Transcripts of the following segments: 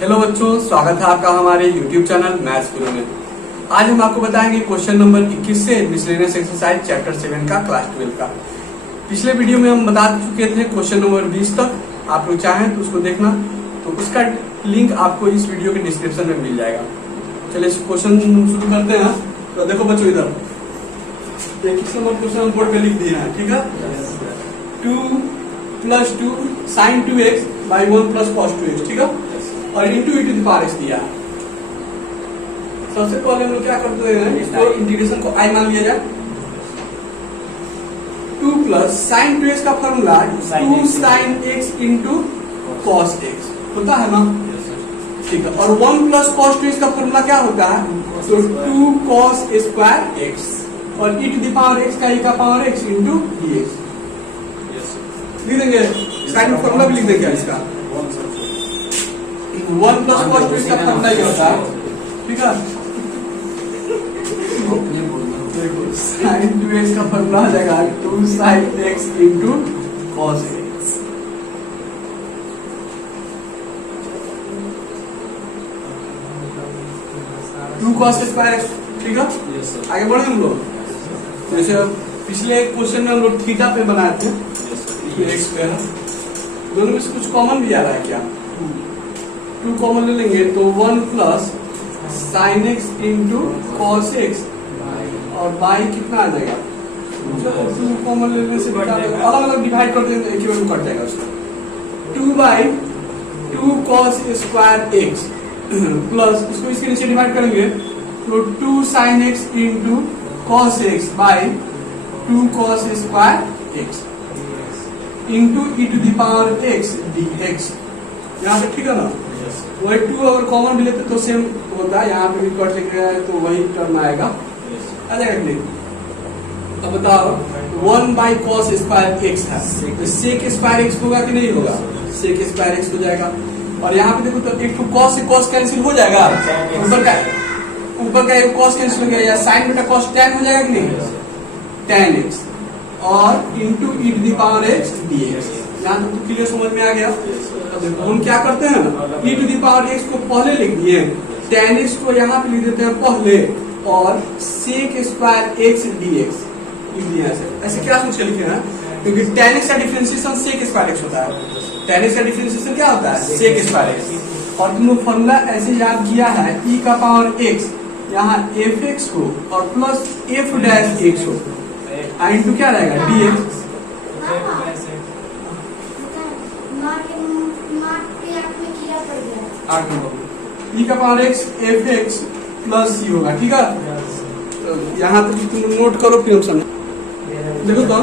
Hello बच्चों, स्वागत है आपका हमारे YouTube चैनल मैथ्स गुरु में। आज हम आपको बताएंगे क्वेश्चन नंबर 21 से मिसलेनियस एक्सरसाइज चैप्टर 7 का क्लास 12 का। पिछले वीडियो में हम बता चुके थे क्वेश्चन नंबर 20 तक। आप लोग चाहें तो उसको देखना, तो उसका लिंक आपको इस वीडियो के डिस्क्रिप्शन में मिल जाएगा। चलिए क्वेश्चन शुरू करते हैं। तो देखो बच्चों, इधर 21 नंबर क्वेश्चन हम बोर्ड पे लिख दिए हैं, ठीक है। 2 + 2 sin 2x by 1 + cos 2x, ठीक है, और into e to the power x दिया है। सबसे पहले हम लोग क्या करते हैं, इसको इंटीग्रेशन को i मान लिया जाए। 2 + sin 2x का formula 2 sin x into cos x होता है ना, ठीक है। और 1 + cos 2x का फॉर्मूला क्या होता है, तो 2 cos स्क्वायर x और e to the power x का e का पावर x इंटू dx लिख देंगे। इसका फॉर्मूला भी लिख देंगे। इसका 1 + cos 2x का फॉर्मूला ये होता है, ठीक है। देखो sin 2x का फॉर्मूला आ जाएगा 2 sin x into cos x। Two cos square x, ठीक है। आगे बढ़े हम लोग। जैसे पिछले क्वेश्चन में हम लोग थीटा पे बनाए थे, x पे है। दोनों में से कुछ कॉमन भी आ रहा है क्या? 2 कॉमन ले लेंगे तो 1 + sin x into cos x और बाई कितना आ जाएगा। 2 कॉमन लेने से अलग अलग डिवाइड कर देंगे, एक ही में कट जाएगा उसका। 2/2 cos स्क्वायर x प्लस इसको इसके नीचे डिवाइड करेंगे तो 2 sin x into cos x by 2 cos square x into e to the power x dx। यहाँ पे ठीक है ना। वही 2 अगर कॉमन भी लेते तो सेम होता है, यहाँ पे भी कट लेंगे तो वही टर्म आएगा, आ जाएगा कि नहीं। अब बताओ 1/cos स्क्वायर x है तो sec स्क्वायर x होगा कि नहीं होगा, sec स्क्वायर x हो जाएगा। और यहाँ पे देखो तो एक तो cos से cos कैंसिल हो जाएगा, ऊपर का एक cos कैंसिल हो गया, या sin बटा cos tan हो जाएगा कि नहीं, tan x और into e to the power x dx। यहाँ तो क्लियर समझ में आ गया। अब देखो हम क्या करते हैं, e to the power x को पहले लिख दिए, tan x को यहाँ पे लिख देते हैं पहले, और sec स्क्वायर x dx लिख दिया। ऐसे क्या सोच के लिखे हैं, क्योंकि tan x का डिफरेंशिएशन sec स्क्वायर x होता है। tan x का डिफरेंशिएशन क्या होता है, sec स्क्वायर x। और तुम लोग फॉर्मूला ऐसे याद किया है, e का पावर x यहाँ fx को और प्लस f डैश x हो, इंटू क्या रहेगा dx। e का पावर x fx प्लस c होगा, ठीक है। तो यहाँ तक तुम नोट करो, फिर हम समझ। देखो तो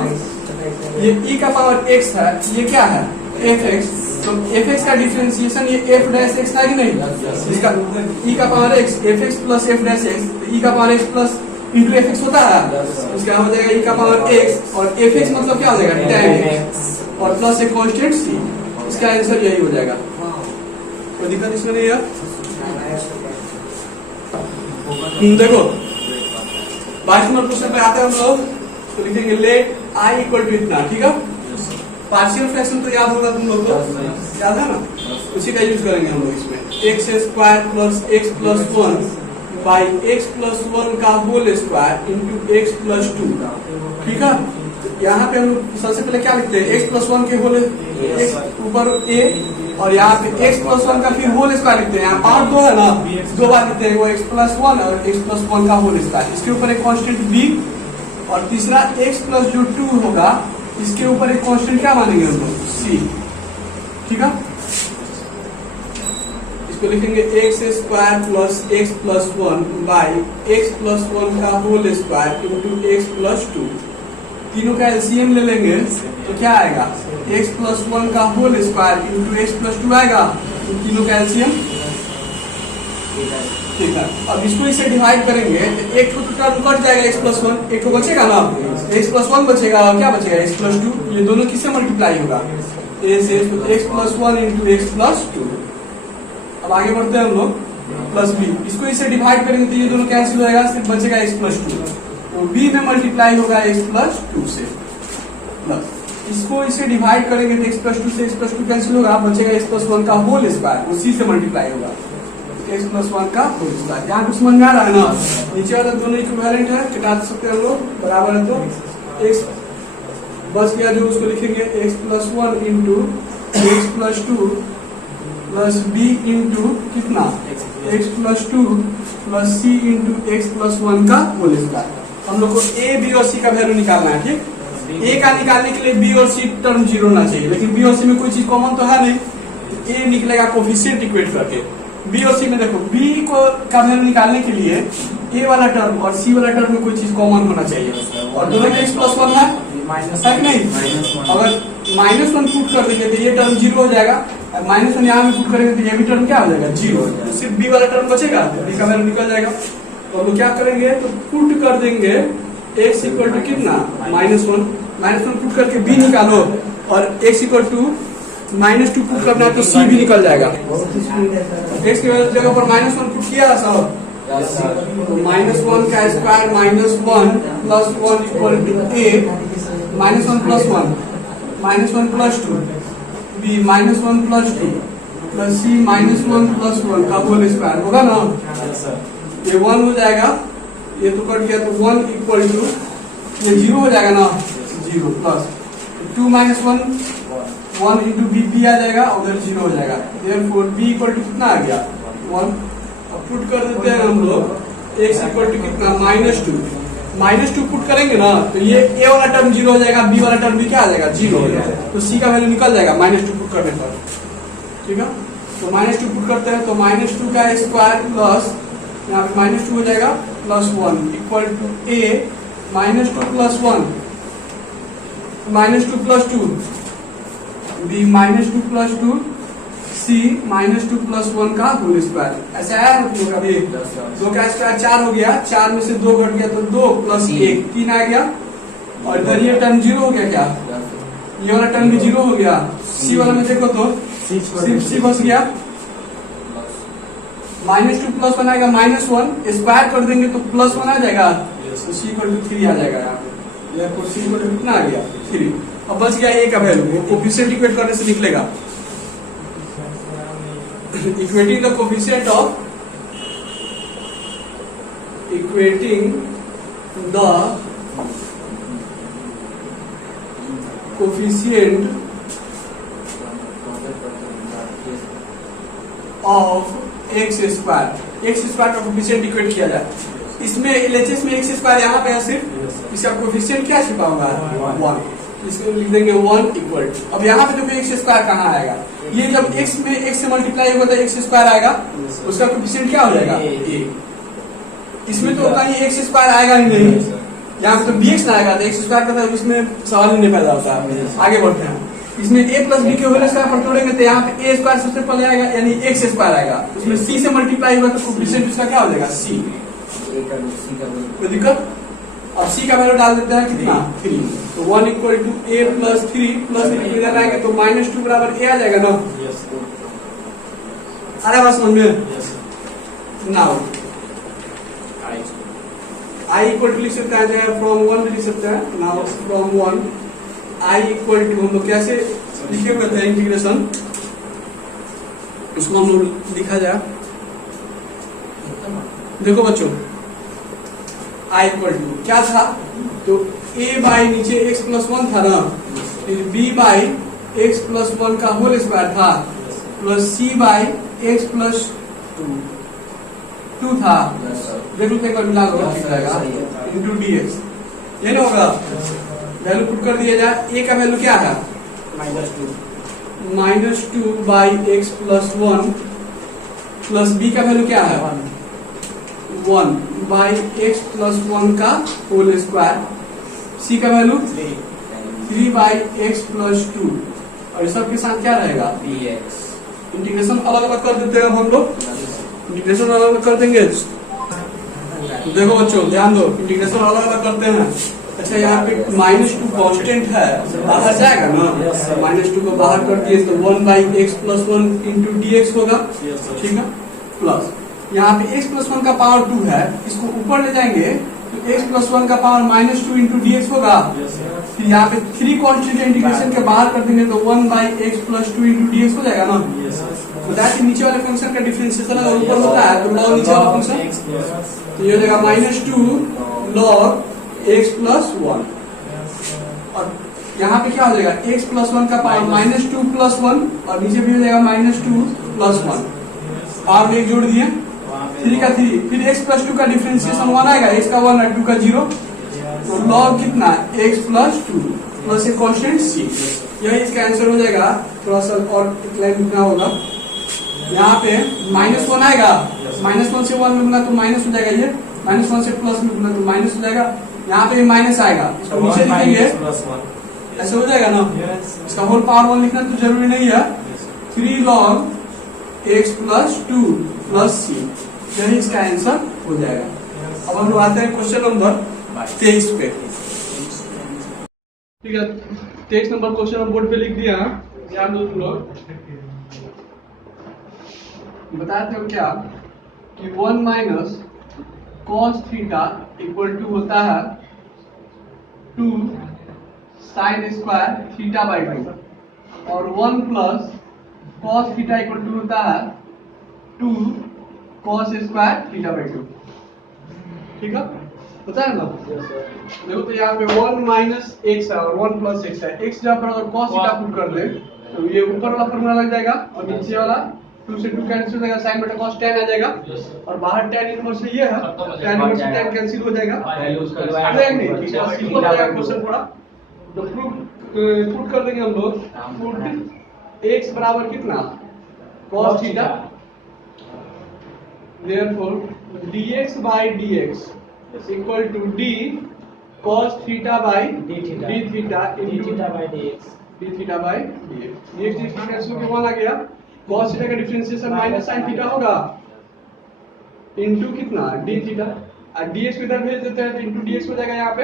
ये e का पावर x है, ये क्या है fx, तो fx का डिफरेंशिएशन ये f डैश x है कि नहीं। इसका e का पावर x fx plus f dash x, e का पावर x प्लस इंटू fx होता है, उसका हो जाएगा e का पावर x और fx मतलब क्या हो जाएगा tan x और प्लस एक कांस्टेंट c। इसका आंसर यही हो जाएगा, कोई दिक्कत इसमें नहीं है। देखो 22 नंबर क्वेश्चन पे आते हैं हम लोग, तो लिखेंगे लेट i = इतना, ठीक है। पार्शियल फ्रैक्शन तो याद होगा तुम लोग को, याद है ना, उसी का यूज करेंगे हम लोग इसमें। x² plus x plus 1 by x plus 1 का whole square into x plus 2, ठीक है। यहाँ पे हम सबसे पहले क्या लिखते हैं, x प्लस 1 के होल ऊपर a, और यहाँ पे x प्लस 1 का फिर होल स्क्वायर लिखते हैं। यहाँ पार्ट 2 है ना, 2 बार लिखते हैं, वो x प्लस 1 और x प्लस 1 का होल स्क्वायर, इसके ऊपर एक कांस्टेंट b, और तीसरा x प्लस जो 2 होगा इसके ऊपर एक कांस्टेंट क्या मानेंगे हम लोग, c, ठीक है। इसको लिखेंगे x² plus x plus 1 by x plus 1 का whole square into x plus 2। तीनों का एलसीएम ले लेंगे तो क्या आएगा, x प्लस 1 का whole square into x plus 2 आएगा, तो तीनों का एलसीएम, ठीक है। अब इसको इसे डिवाइड करेंगे तो एक तो टर्म कट जाएगा x प्लस 1, एक तो बचेगा ना, x प्लस 1 बचेगा और क्या बचेगा x प्लस 2, ये दोनों किससे मल्टीप्लाई होगा, a से, तो x plus 1 into x plus 2। अब आगे बढ़ते हैं हम लोग, प्लस b, इसको इसे डिवाइड करेंगे तो ये दोनों कैंसिल हो जाएगा, सिर्फ बचेगा x प्लस 2, तो b में मल्टीप्लाई होगा x प्लस 2 से, प्लस इसको इसे डिवाइड करेंगे तो x प्लस टू से x प्लस टू कैंसिल होगा, बचेगा x प्लस वन का होल स्क्वायर, उसी से मल्टीप्लाई होगा x प्लस वन का होल स्क्वायर। यहाँ कुछ समझ में आ रहा है ना, नीचे वाला दोनों इक्विवेलेंट है, घटा सकते हैं हम लोग, बराबर है तो x बस गया जो उसको लिखेंगे x plus one into x plus two plus b into कितना x plus two plus c into x plus one का होल स्क्वायर। हम लोग को a b और c का वैल्यू निकालना है, ठीक। a का निकालने के लिए b और c टर्म जीरो होना चाहिए, लेकिन b और c में कोई चीज कॉमन तो है नहीं, a निकलेगा कोफिशिएंट इक्वेट करके। b और c में देखो b को का वैल्यू निकालने के लिए a वाला टर्म और c वाला टर्म में कोई चीज कॉमन होना चाहिए, और दोनों में x प्लस वन है कि नहीं। अगर माइनस वन पुट कर देंगे तो ये टर्म जीरो हो जाएगा, माइनस वन यहाँ में पुट करेंगे तो ये भी टर्म क्या हो जाएगा, जीरो हो जाएगा, सिर्फ b वाला टर्म बचेगा, b का वैल्यू निकल जाएगा। तो हम क्या करेंगे, तो पुट कर देंगे x इक्वल टू कितना माइनस वन पुट करके b निकालो, और x equal to minus two put करना है तो c भी निकल जाएगा। x की जगह पर माइनस वन पुट किया सब, माइनस वन का square minus one plus one equal to a, minus one plus two b minus one plus two plus c minus one plus one का होल स्क्वायर होगा ना, ये वन हो जाएगा, ये तो कट गया तो वन इक्वल टू ये जीरो हो जाएगा ना, zero plus two minus one one into B आ जाएगा, उधर जीरो हो जाएगा, देयरफॉर बी इक्वल टू कितना आ गया वन। अब पुट कर देते हैं हम लोग एक्स इक्वल टू कितना माइनस टू पुट करेंगे ना, तो ये ए वाला टर्म जीरो हो जाएगा, बी वाला टर्म भी क्या आ जाएगा जीरो हो जाएगा, तो सी का वैल्यू निकल जाएगा माइनस टू पुट करने पर, ठीक है। तो माइनस टू पुट करते हैं तो माइनस टू का स्क्वायर प्लस यहाँ पे माइनस टू हो जाएगा plus one equal to a minus two plus one minus two plus two b minus two plus two c minus two plus one का whole square. ऐसा है मतलब अभी दो का स्क्वायर चार हो गया, चार में से दो घट गया तो दो प्लस एक तीन आ गया, और इधर ये टर्म जीरो हो गया, क्या ये वाला टर्म भी जीरो हो गया, सी वाला में देखो तो सिर्फ सी बच गया, माइनस टू प्लस वन आएगा माइनस वन, स्क्वायर कर देंगे तो प्लस वन आ जाएगा, तो सी इक्वल टू थ्री आ जाएगा, यहाँ पे सी इक्वल टू कितना आ गया थ्री। अब बच गया ए का वैल्यू, वो कोफिशिएंट इक्वेट करने से निकलेगा, equating the coefficient of x square का कोफिशिएंट इक्वेट किया जाए। इसमें एलएचएस में x स्क्वायर यहाँ पे है सिर्फ, इसका कोफिशिएंट क्या छिपा हुआ है वन, इसको लिख देंगे वन इक्वल। अब यहाँ पे देखो एक्स स्क्वायर कहाँ आएगा, ये जब x में x से मल्टीप्लाई होगा तो एक्स स्क्वायर आएगा, उसका कोफिशिएंट क्या हो जाएगा a। इसमें तो कहीं एक्स स्क्वायर आएगा ही नहीं, यहाँ पे तो bx ना आएगा, तो एक्स स्क्वायर का तो इसमें सवाल ही नहीं पैदा होता है। आगे बढ़ते हैं, इसमें a प्लस बी के होल स्क्वायर पर तोड़ेंगे तो यहाँ पे a स्क्वायर सबसे पहले आएगा, यानी एक्स स्क्वायर आएगा, उसमें c से मल्टीप्लाई होगा तो कोफिशिएंट उसका क्या हो जाएगा c। कोई दिक्कत। अब c का वैल्यू डाल देते हैं कितना थ्री, तो one equal to a plus three plus इधर आएंगे तो माइनस टू बराबर ए आ जाएगा ना। अरे बस समझ में। नाउ आई इक्वल टू लिख सकते हैं, फ्रॉम वन लिख सकते हैं। Now from one I equal to हम लोग कैसे लिखे करते हैं इंटीग्रेशन, उसको हम लोग लिखा जाए। देखो बच्चों आई इक्वल टू क्या था, तो a बाई नीचे x प्लस वन था ना, फिर b by x plus one का होल स्क्वायर था, plus c by x plus to था, देख लो एक बार मिला लो ठीक रहेगा, इंटू डी एक्स। ये नहीं होगा, वैल्यू पुट कर दिया जाए। a का वैल्यू क्या है minus two by x plus one, plus b का वैल्यू क्या है one by x plus one का होल स्क्वायर, सी का value three by x plus to, और इस सब के साथ क्या रहेगा इंटीग्रेशन अलग अलग कर देते हैं हम लोग, इंटीग्रेशन अलग अलग कर देंगे। देखो बच्चों ध्यान दो, इंटीग्रेशन अलग अलग करते हैं। अच्छा यहाँ पे माइनस टू कॉन्स्टेंट है, बाहर जाएगा ना, माइनस टू को बाहर कर दिए तो one by x plus one into D x होगा, ठीक है। प्लस यहाँ पे x प्लस वन का पावर टू है, इसको ऊपर ले जाएंगे तो x प्लस 1 का power minus 2 into D x होगा। फिर यहाँ पे 3 कॉन्स्टेंट इंटीग्रेशन के बाहर कर देंगे तो 1 by x plus 2 into D x हो जाएगा ना। तो दैट नीचे वाले फंक्शन का डिफरेंशिएशन अगर ऊपर होता है तो लॉग नीचे वाला फंक्शन तो ये हो जाएगा माइनस 2 लॉग एक्स प्लस 1। और यहाँ पे क्या हो जाएगा x प्लस 1 का पावर माइनस 2 प्लस 1 और नीचे भी हो जाएगा माइनस 2 प्लस 1। पावर में एक जोड़ दिए 3 का 3, फिर x प्लस 2 का डिफरेंशिएशन 1 आएगा, x का 1 और 2 का 0। तो लॉग कितना x प्लस 2 प्लस एक कॉन्स्टेंट c, यही इसका आंसर हो जाएगा। थोड़ा सा और लाइन लिखना होगा। यहाँ पे माइनस 1 आएगा, माइनस 1 से 1 में गुना तो माइनस हो जाएगा, ये माइनस 1 से प्लस में गुना तो माइनस हो जाएगा। यहाँ पे माइनस आएगा, इसको नीचे लिखेंगे ऐसे हो जाएगा ना। इसका होल पावर 1 लिखना तो जरूरी नहीं है। 3 log x plus 2 plus c, यही इसका आंसर हो जाएगा। अब हम लोग आते हैं क्वेश्चन नंबर 23 पे। ठीक है, 23 नंबर क्वेश्चन हम बोर्ड पे लिख दिया, ध्यान दो तुम लोग। बताते हो क्या कि 1 minus cos theta equal to होता है 2 साइन स्क्वायर थीटा बाई 2 और 1 plus cos theta equal to होता है 2 कॉस स्क्वायर थीटा बाई 2। ठीक है, पता है ना। देखो तो यहाँ पे 1 माइनस एक्स है और 1 प्लस एक्स है। एक्स जहाँ पर अगर कॉस थीटा पुट कर दे तो ये ऊपर वाला फॉर्मूला लग जाएगा और नीचे वाला 2 से 2 कैंसिल हो जाएगा, साइन बटा कॉस tan आ जाएगा और बाहर tan इनवर्स ये है, tan इनवर्स से tan कैंसिल हो जाएगा। सिंपल है क्वेश्चन थोड़ा, तो पुट कर देंगे हम लोग। पुट x बराबर कितना cos theta, therefore dx by dx इक्वल टू d cos theta by d theta by dx, d theta by dx। dx cancel के 1 आ गया, cos थीटा का डिफरेंशिएशन माइनस sin थीटा होगा इनटू कितना d थीटा, और dx को इधर भेज देते हैं तो इनटू dx हो जाएगा। यहाँ पे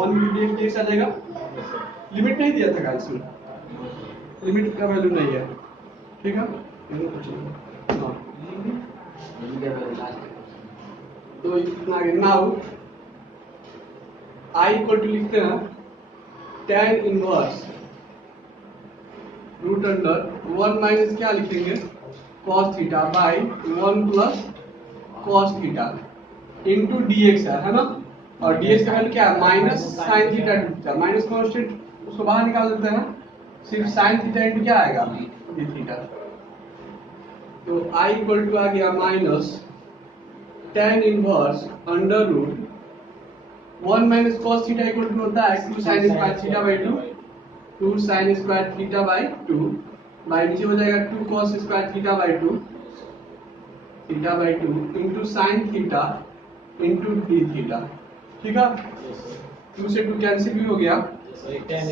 1 इंटू dx आ जाएगा। लिमिट नहीं दिया था गाइस में, लिमिट का वैल्यू नहीं है। ठीक है, तो इतना आगे नाउ i इक्वल टू लिखते हैं tan inverse root under 1 minus क्या लिखेंगे cos theta by 1 plus cos theta into dx है ना। और dx का वैल्यू क्या है minus sin theta theta, minus constant उसको बाहर निकाल देते हैं, सिर्फ sin थीटा इनटू क्या आएगा d थीटा। तो i इक्वल टू आ गया minus tan inverse under root 1 minus cos theta equal to होता है 2 sin square theta by 2, 2 sin square theta by 2 by नीचे हो जाएगा 2 cos square theta by 2 into sin theta into d theta. ठीक है, 2 से 2 कैंसिल भी हो गया, tan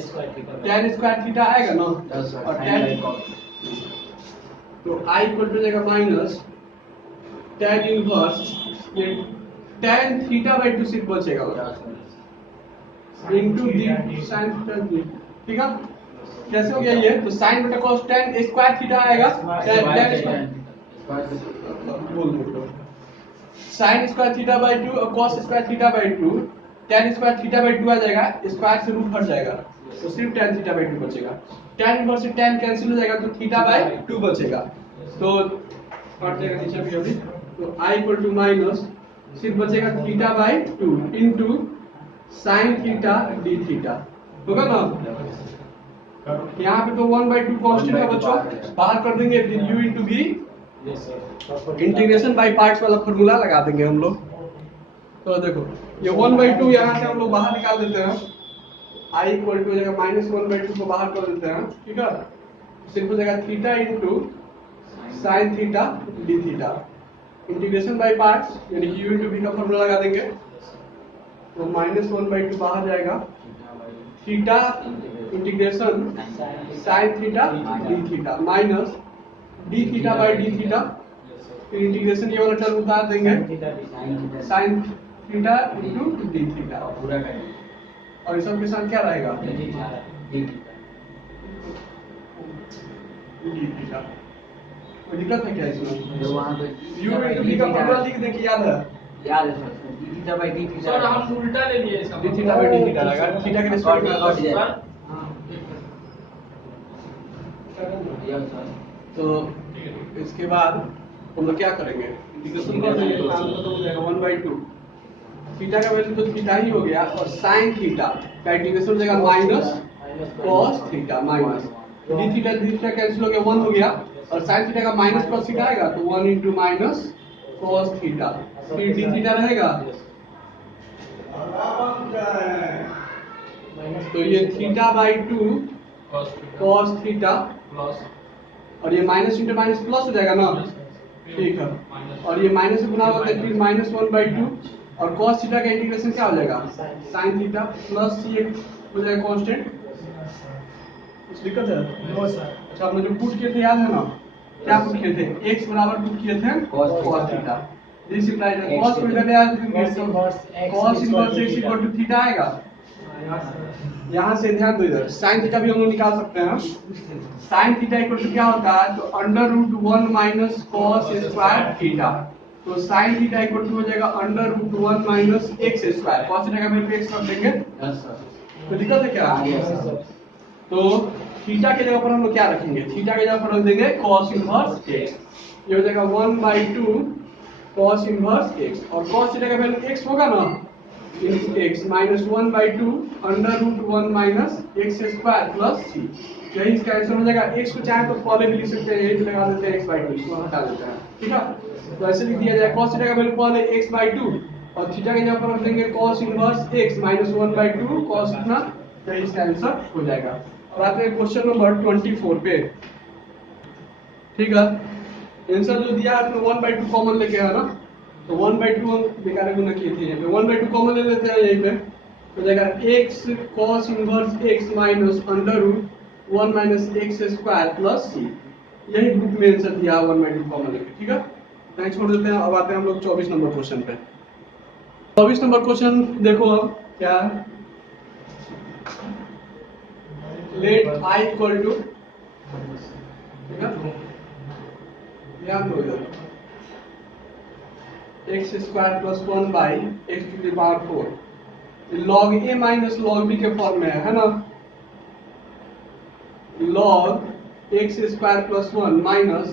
स्क्वायर थीटा आएगा ना। और tan तो i इक्वल टू जाएगा माइनस tan इनवर्स ये tan थीटा बाई 2 सिर्फ बचेगा into d sin theta d। ठीक है, कैसे हो गया ये, तो sin बटा cos tan स्क्वायर थीटा आएगा, tan sin square theta by 2 और cos square theta by 2, tan square theta by 2 आ जाएगा, स्क्वायर से रूट हट जाएगा तो सिर्फ tan थीटा बाई 2 बचेगा। tan इनवर्स से tan कैंसिल हो जाएगा तो थीटा बाई 2 बचेगा, तो हट जाएगा नीचे भी अभी। तो i इक्वल टू माइनस सिर्फ बचेगा theta by 2 into sin theta d theta होगा ना। यहाँ पे तो 1/2 कांस्टेंट है बच्चों, बाहर कर देंगे u into v, integration by parts वाला फॉर्मूला लगा देंगे हम लोग। तो देखो ये 1/2 यहाँ से हम लोग बाहर निकाल देते हैं, i इक्वल टू हो जाएगा माइनस 1/2 को बाहर कर देते हैं। ठीक है, सिर्फ हो जाएगा theta into sine theta D theta, integration by parts यानी कि u इंटू v का फॉर्मूला लगा देंगे तो माइनस 1/2 बाहर जाएगा, theta integration sine theta D theta minus D theta by D theta, फिर इंटीग्रेशन ये वाला टर्म उतार देंगे sine theta into D theta, और इस सब के साथ क्या रहेगा डी थीटा। कोई दिक्कत है क्या इसमें, u इंटू v का फॉर्मूला लिख दे कि याद है याद है sir, D theta by D theta. Sir हम उल्टा ले लिए इसका D theta by D theta लगा, थीटा के रिस्पेक्ट में कट जाए। Sir yes sir. तो इसके बाद हम लोग क्या करेंगे, इंटीग्रेशन कर देंगे तो आंसर तो हो जाएगा 1/2। थीटा का वैल्यू तो थीटा ही हो गया, और साइन थीटा का इंटीग्रेशन हो जाएगा minus cos theta minus D theta cancel हो गया, 1 हो गया, और साइन थीटा का माइनस कॉस थीटा आएगा तो 1 इंटू माइनस कॉस थीटा, फिर डी थीटा रहेगा। तो ये theta by 2 cos theta, plus और ये माइनस इंटू माइनस प्लस हो जाएगा ना, ठीक है, और ये माइनस से गुना होगा तो फिर -1/2, और cos थीटा का इंटीग्रेशन क्या हो जाएगा sin थीटा प्लस c हो जाएगा कांस्टेंट। कुछ दिक्कत है? No sir. अच्छा, हमने जो पुट किए थे याद है ना, क्या पुट किए थे, x बराबर पुट किए थे cos theta, this implies cos को इधर ले आया तो cos inverse x equal to theta आएगा। यहाँ से ध्यान दो, इधर sin थीटा भी हम लोग निकाल सकते हैं। sin थीटा इक्वल टू क्या होता है, तो √1 माइनस cos स्क्वायर थीटा, तो sin थीटा इक्वल टू हो जाएगा √1 minus x square, cos theta का वैल्यू x कर देंगे। Yes sir. तो दिक्कत है क्या? तो थीटा के जगह पर हम लोग क्या रखेंगे, थीटा के जगह पर रख देंगे cos इनवर्स x, ये हो जाएगा 1/2 cos इनवर्स x, और cos थीटा का वैल्यू x होगा ना, x minus 1/2 √1 minus x square plus c, यही इसका आंसर हो जाएगा। x को चाहे तो पहले भी लिख सकते हैं, यही तो लगा देते हैं x/2, इसको हटा देते हैं, ठीक है। तो ऐसे लिख दिया जाए cos थीटा का वैल्यू पहले x/2, और थीटा के जगह पर रख देंगे cos inverse x minus 1/2 cos इतना, तो इसका आंसर हो जाएगा। और आते हैं क्वेश्चन नंबर 24 पे, ठीक है। आंसर जो दिया है 1/2 कॉमन लेके आया ना, तो 1/2 हम बेकार गुना किए थे, यहाँ पे 1/2 कॉमन ले लेते हैं, यहीं पे हो जाएगा x cos inverse x minus √1 minus x square plus c, यही बुक में आंसर दिया 1/2 कॉमन लेके, ठीक है। थैंक्स, छोड़ देते हैं। अब आते हैं हम लोग 24 नंबर क्वेश्चन पे। 24 नंबर क्वेश्चन देखो, अब क्या है, लेट i इक्वल टू, ठीक है, ध्यान दो इधर, x square plus 1 by x to the power 4, log a minus log b के फॉर्म में है ना, log x square plus 1 minus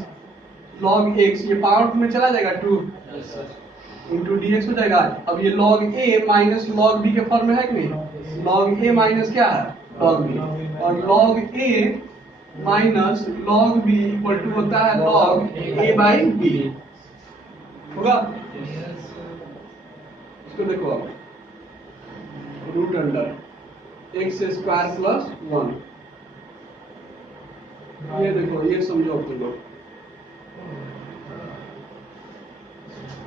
log x, ये पावर में चला जाएगा 2 इंटू dx हो जाएगा। अब ये log a minus log b के फॉर्म में है कि नहीं, log a माइनस क्या है log b, और log a minus log b equal to होता है log a बाई b, होगा। इसको देखो, अब root under x square plus 1, ये देखो, ये समझो तुम लोग,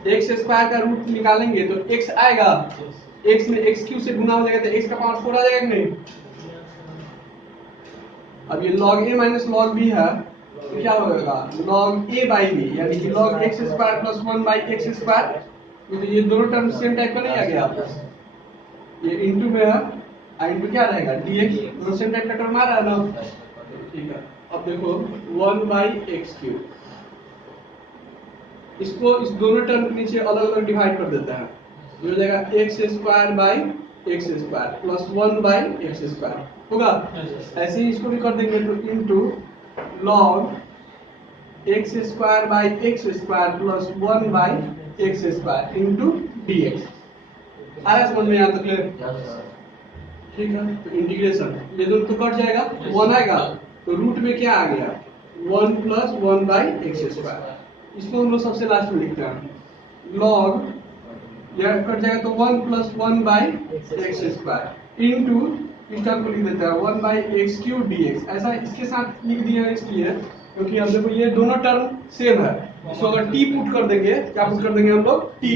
एक्स स्क्वायर का रूट निकालेंगे तो x आएगा, x में x क्यू से गुना हो जाएगा तो x का पावर 4 आ जाएगा कि नहीं। अब ये log a minus log b है, तो क्या होगा log a बाई b, यानी कि log x square plus 1 by x square, तो ये दोनों टर्म सेम टाइप का नहीं आ गया, ये इंटू में है, इंटू क्या रहेगा dx, दोनों सेम टाइप का टर्म आ रहा है ना, ठीक है। अब देखो 1 बाई एक्स क्यूब, इसको इस दोनों टर्म के नीचे अलग अलग डिवाइड कर देता है, ये हो जाएगा x square by x square plus 1 by x square, होगा। ऐसे ही इसको भी कर देंगे तो into log x square by x square plus 1 by x square into dx, आ रहा है समझ में यहाँ तक, ठीक है। तो इंटीग्रेशन ये दोनों तो कट जाएगा, 1 आएगा, तो रूट में क्या आ गया 1 प्लस 1 बाई एक्स स्क्वायर, इसको हम लोग सबसे लास्ट में लिखते हैं, लॉग यह कट जाएगा तो 1 plus 1 by x square into, इस टर्म को लिख देते हैं 1 बाई एक्स क्यूब dx, ऐसा इसके साथ लिख दिया है इसलिए क्योंकि अब देखो ये दोनों टर्म सेम है, इसको अगर t पुट कर देंगे, क्या पुट कर देंगे हम लोग t,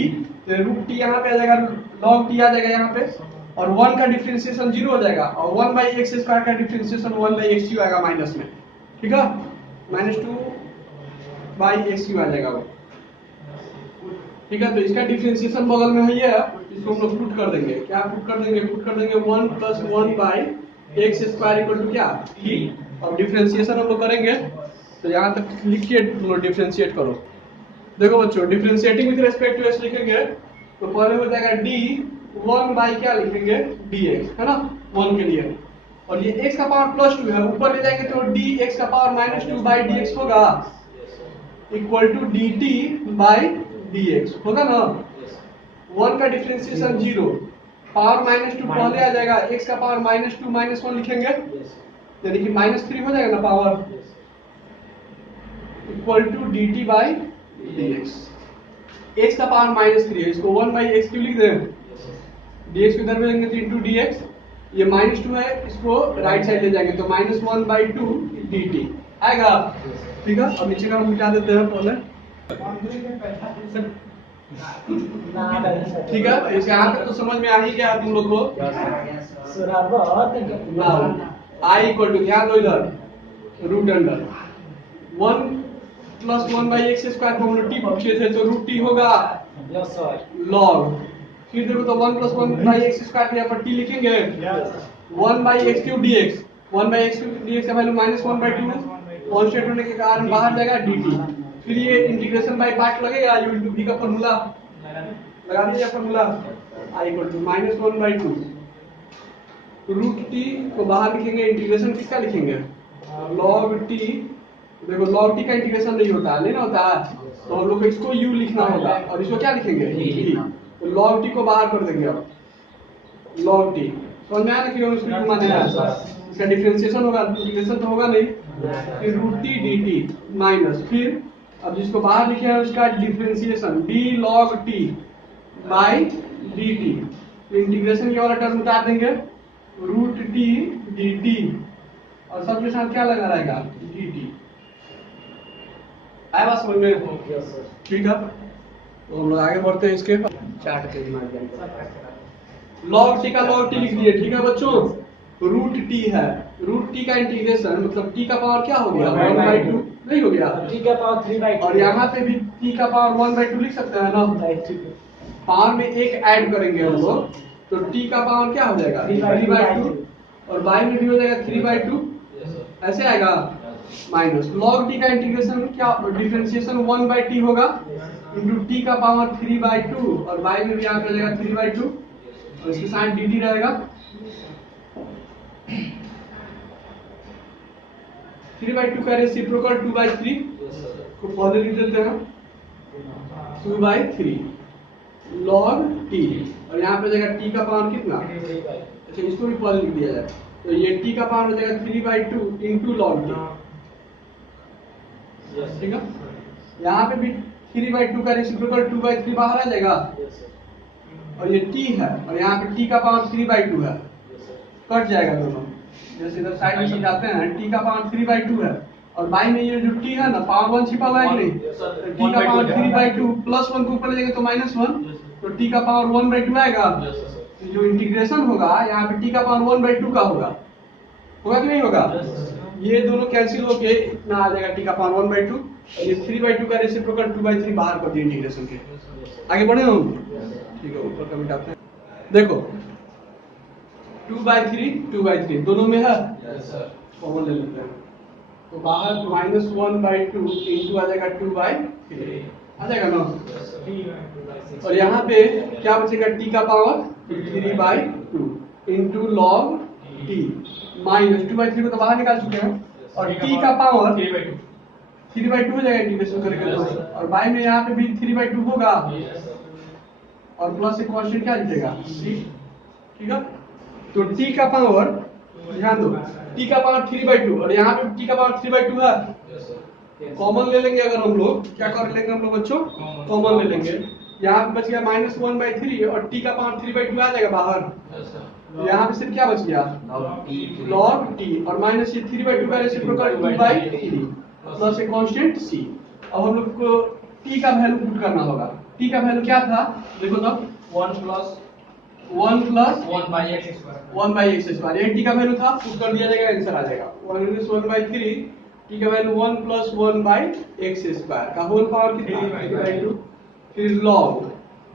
तो रूट t यहाँ पे आ जाएगा, log t आ जाएगा यहाँ पे, और 1 का डिफरेंशिएशन 0 हो जाएगा, और 1 बाई एक्स स्क्वायर का डिफरेंशिएशन 1 बाई एक्स क्यू आएगा माइनस में, ठीक है, -2 बाई एक्स क्यू आ जाएगा वो, ठीक है। तो इसका डिफरेंशिएशन बगल में है, ये इसको हम लोग पुट कर देंगे, क्या पुट कर देंगे, पुट कर देंगे 1 plus 1 by x square equal to क्या t, और डिफरेंशिएशन हम लोग करेंगे तो यहाँ तक लिखिए, तुम लोग डिफरेंशिएट करो। देखो बच्चों, differentiating with respect to x लिखेंगे तो पहले हो जाएगा डी 1 बाई क्या लिखेंगे dx, है ना, 1 के लिए। और ये x का पावर +2 है, ऊपर ले जाएंगे तो dx का पावर -2 बाई dx होगा equal to dt by dx होगा ना। 1 का डिफरेंशिएशन 0, पावर -2 पहले आ जाएगा, x का पावर -2 -1 लिखेंगे, यानी कि -3 हो जाएगा ना power, equal to dt by dx। x का पावर -3 है, इसको 1 बाई x क्यों लिख दें, dx को इधर भेजेंगे तो इंटू dx, ये -2 है, इसको राइट साइड ले जाएंगे तो -1/2 dt आएगा। ठीक है, अब नीचे का हम मिटा देते हैं पहले। ठीक है, इस यहाँ पे तो समझ में आ ही गया तुम लोग को। I इक्वल टू, ध्यान दो इधर, रूट अंडर 1 + 1/x² को हम लोग टी पूछे थे, तो रूट टी होगा लॉग, फिर देखो तो 1 + 1/x² यहाँ पर टी लिखेंगे, 1/x³ dx, 1/x³ dx का वैल्यू -1/2 कांस्टेंट होने के कारण बाहर जाएगा dt, फिर ये इंटीग्रेशन बाय पार्ट लगेगा, u * v का फार्मूला लगा दीजिए, फार्मूला I = -1/2 रूट टी को बाहर लिखेंगे, इंटीग्रेशन किसका लिखेंगे log t। देखो log t का इंटीग्रेशन नहीं होता है, लेना होता है, तो हम लोग को इसको u लिखना होगा और इसको क्या लिखेंगे v, तो log t को बाहर कर देंगे। अब log t समझ में आया ना, क्यों इसको क्यों माने हैं, इसका डिफरेंशिएशन होगा, इंटीग्रेशन तो होगा नहीं, फिर रूट टी dt माइनस, फिर अब जिसको बाहर लिखे है उसका differentiation d log t by dt, integration के वाला टर्म उतार देंगे, रूट टी dt और सबके साथ क्या लगा रहेगा dt। आया बात समझ में? ठीक है, तो हम लोग आगे बढ़ते हैं, इसके चार्ट पेज में log t का log t लिख दिए। ठीक है बच्चों, रूट t है, रूट t का इंटीग्रेशन मतलब t का पावर क्या हो गया 1/2 नहीं हो गया, t का पावर 3/2, और यहाँ पे भी t का पावर 1/2 लिख सकते हैं ना, पावर में एक ऐड करेंगे हम लोग, तो t का पावर क्या हो जाएगा 3/2 और बाई में भी हो जाएगा 3/2, ऐसे आएगा माइनस log t का इंटीग्रेशन क्या, डिफरेंशिएशन 1/t होगा इंटू t का पावर 3/2 और बाई में भी यहाँ पे जाएगा 3/2 और इसके साथ dt रहेगा 3/2 का रेसिप्रोकल 2/3 को पहले लिख देते हैं 2/3 log t और यहाँ पे जाएगा t का पावर कितना, अच्छा इसको भी पहले लिख दिया जाए, तो ये t का पावर हो जाएगा 3/2 इंटू log t। ठीक है, यहाँ पे भी 3/2 का रेसिप्रोकल 2/3 बाहर आ जाएगा और ये t है और यहाँ पे t का पावर 3/2 है, कट जाएगा दोनों, जैसे इधर साइड में समझाते हैं t का पावर 3/2 है और बाई में ये जो t है ना पावर 1 छिपा हुआ है कि नहीं, t का पावर 3/2 प्लस 1 को ऊपर ले जाएंगे तो -1, तो t का पावर 1/2 आएगा, जो इंटीग्रेशन होगा यहाँ पे t का पावर 1/2 का होगा कि नहीं होगा, ये दोनों कैंसिल होके इतना आ जाएगा t का पावर 1/2 और ये 3/2 का रेसिप्रोकल 2/3 बाहर कर दिए इंटीग्रेशन के। आगे बढ़े हम, ठीक है, ऊपर का मिटाते हैं, देखो 2/3 दोनों में है, कॉमन ले लेते हैं, तो बाहर -1/2 इंटू आ जाएगा 2/3 आ जाएगा ना, और यहाँ पे क्या बचेगा t का power 3/2 into log t minus 2/3 को तो बाहर निकाल चुके हैं और t का पावर 3/2 हो जाएगा इंटीग्रेशन करेंगे तो, और बाई में यहाँ पे भी 3/2 होगा और प्लस एक कांस्टेंट क्या लिखेगा c। ठीक है, तो t का पावर, ध्यान दो, t का पावर 3/2 और यहाँ पे t का पावर 3/2 है, कॉमन ले लेंगे, अगर हम लोग क्या कर लेंगे हम लोग बच्चों, कॉमन ले लेंगे, यहाँ पे बच गया -1/3 और t का पावर 3/2 आ जाएगा बाहर, यहाँ पे सिर्फ क्या बच गया log t और माइनस ये 3/2 का रेसिप्रोकल 2/3 प्लस एक कांस्टेंट c। अब हम लोग को t का वैल्यू पुट करना होगा, t का वैल्यू क्या था देखो तो 1 + 1/x², ये t का वैल्यू था, पुट कर दिया जाएगा, आंसर आ जाएगा 1/3, t का वैल्यू 1 + 1/x² का होल पावर कितना 3/2, फिर log,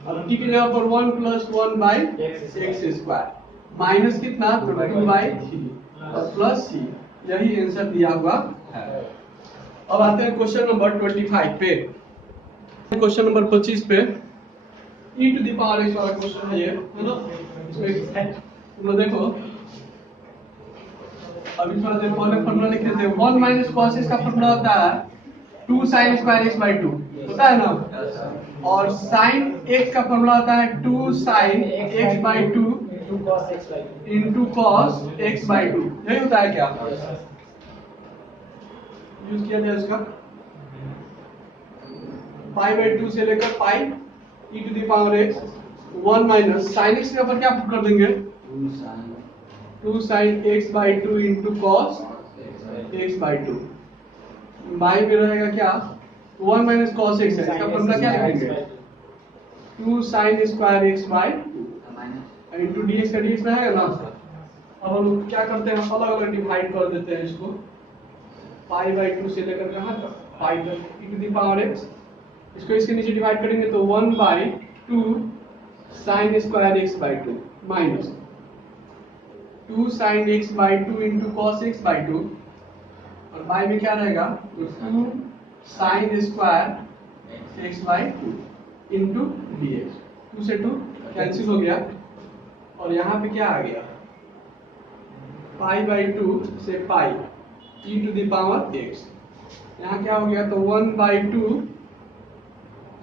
अब t की जगह पर 1 + 1/x² माइनस कितना 2/3 और प्लस c, यही आंसर दिया हुआ है। अब आते हैं क्वेश्चन नंबर 25 पे, क्वेश्चन नंबर 25 पे e to the power x वाला क्वेश्चन है ये, है ना। तो देखो अभी थोड़ा देर पहले फॉर्मूला लिख लेते हैं। 1 माइनस cos x का फॉर्मूला होता है 2 sin स्क्वायर x बाई 2, होता है ना। और sin x का फॉर्मूला होता है 2 sin x by 2 into cos x by 2, यही होता है क्या? यूज किया जाए उसका पाई बाई 2 से लेकर pi e to the power x 1 minus sine x के ऊपर क्या पुट कर देंगे 2 sin x by 2 into cos x by 2, by में रहेगा क्या 1 माइनस cos x है, इसका फॉर्मूला क्या लिखेंगे 2 sin square x by 2 into dx का dx रहेगा ना। अब हम लोग क्या करते हैं, अलग अलग डिवाइड कर देते हैं इसको, पाई बाई 2 से लेकर कहाँ तक पाई तक e to the power x, इसको इसके नीचे डिवाइड करेंगे तो 1 by 2 sin square x by 2 minus 2 sin x by 2 into cos x by 2, और बाई में क्या रहेगा 2 sin square x by 2 into dx, 2 से 2 कैंसिल हो गया, और यहाँ पे क्या आ गया पाई बाई 2 से pi e to the power x, यहाँ क्या हो गया तो 1 by 2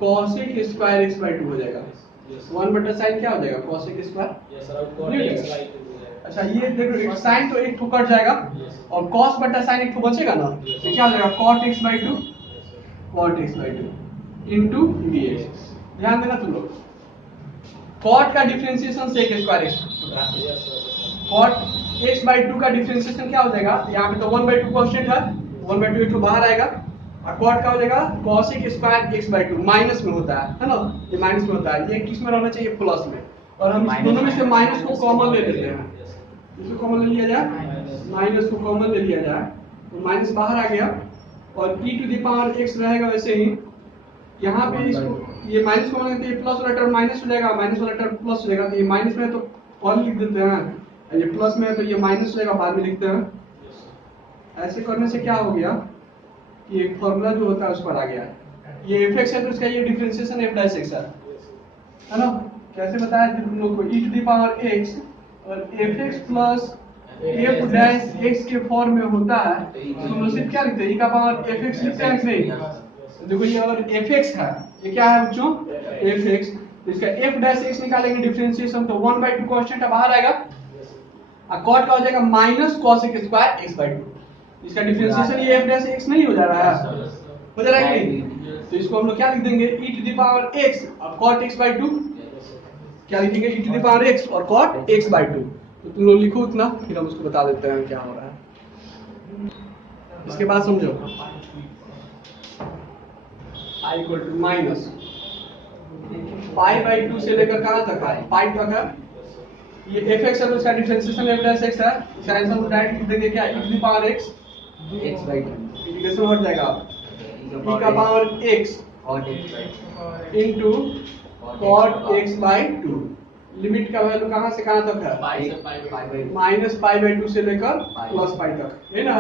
cos square x by 2 हो जाएगा, 1 बटा साइन क्या हो जाएगा cos स्क्वायर। अच्छा ये देखो साइन तो एक ठो कट जाएगा और cos बटा साइन एक ठो बचेगा ना, तो क्या हो जाएगा cot x by 2 cot x by 2 into dx। ध्यान देना तुम लोग, cot का डिफरेंशिएशन sec स्क्वायर x होता है, cot x बाई 2 का डिफरेंशिएशन क्या हो जाएगा, यहाँ पे तो 1 बाई 2 कांस्टेंट है, 1 बाई 2 एक ठो बाहर आएगा, और cot का हो जाएगा cos square x by 2, minus में होता है ना, ये माइनस में होता है, ये किस में रहना चाहिए प्लस में, और हम इस दोनों में से माइनस को कॉमन ले लेते हैं, इसको कॉमन ले लिया जाए, माइनस को कॉमन ले लिया जाए तो माइनस बाहर आ गया, और e to the power x रहेगा वैसे ही, यहाँ पे इसको ये माइनस कॉमन लेते हैं, प्लस वाला टर्म माइनस हो जाएगा, माइनस वाला टर्म प्लस हो जाएगा, तो ये माइनस में है तो ऑन लिख देते हैं, ये प्लस में है तो ये माइनस हो जाएगा, बाद में लिखते हैं। ऐसे करने से क्या हो गया कि एक फॉर्मूला जो होता है उस पर आ गया, ये fx है तो इसका ये डिफरेंशिएशन f डैश x है ना। कैसे बताया तुम लोग को e to the power x और fx plus f dash x के फॉर्म में होता है, तो हम लोग सिर्फ क्या लिखते हैं e का पावर fx लिखते हैं नहीं। देखो ये अगर fx है, ये क्या है बच्चों fx, तो इसका f डैश x निकालेंगे डिफरेंशिएशन तो 1 बाई 2 कांस्टेंट बाहर आएगा, और cot का हो जाएगा minus cos square x by 2, इसका डिफरेंशिएशन ये f डैश x नहीं हो जा रहा है, हो जा रहा है कि नहीं, तो इसको हम लोग क्या लिख देंगे e to the power x और cot x बाई 2, क्या लिखेंगे e to the power x और cot x बाई 2, तो तुम लोग लिखो उतना, फिर हम उसको बता देते हैं क्या हो रहा है। इसके बाद समझो i equal to minus pi by 2 से लेकर कहाँ तक है पाई तक है, ये fx है तो इसका डिफरेंशिएशन f डैश x है, इसका आंसर हम डायरेक्ट लिख देंगे क्या e to the power x by 2, integration हट जाएगा e का पावर x into cot x by 2, limit का वैल्यू कहाँ से कहाँ तक है माइनस पाई बाई 2 से लेकर प्लस पाई तक, है ना।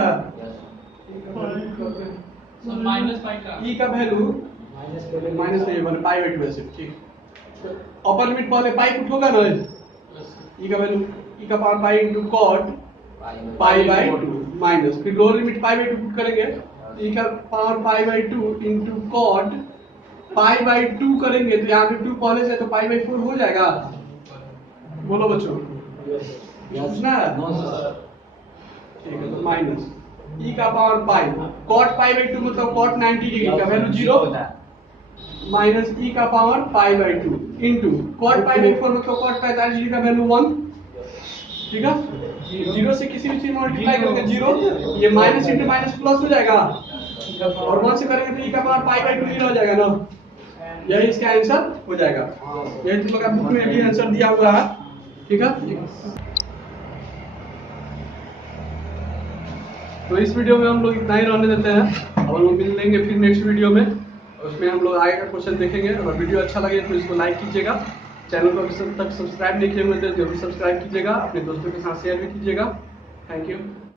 e का वैल्यू माइनस नहीं बने पाई बाई 2 है सिर्फ, ठीक, अपर लिमिट पहले पाई पुट होगा ना, e का वैल्यू e का power pi into cot pi by 2 minus, फिर lower limit pi by 2 put करेंगे, e का power pi by 2 into cot pi by 2 करेंगे तो यहाँ पे 2 पहले से तो पाई बाई 4 हो जाएगा, बोलो बच्चों पूछना है, ठीक है, तो माइनस e का power pi cot pi by 2 मतलब cot 90 डिग्री का वैल्यू 0 माइनस e का power pi by 2 into cot pi by 4 मतलब cot 45 डिग्री का वैल्यू 1, ठीक है, 0 से किसी भी चीज मल्टीप्लाई करेंगे 0, ये माइनस इंटू माइनस प्लस हो जाएगा, और 1 से करेंगे तो e का पावर पाई बाई 2 0 हो जाएगा ना, यही इसका आंसर हो जाएगा, यही तुम लोग का बुक में भी आंसर दिया हुआ है, ठीक है। तो इस वीडियो में हम लोग इतना ही रहने देते हैं, अब हम लोग मिल लेंगे फिर नेक्स्ट वीडियो में, उसमें हम लोग आगे का क्वेश्चन देखेंगे। अगर वीडियो अच्छा लगे तो इसको लाइक कीजिएगा, चैनल को अभी तक सब्सक्राइब नहीं किए हुए तो जरूर सब्सक्राइब कीजिएगा, अपने दोस्तों के साथ शेयर भी कीजिएगा। Thank you.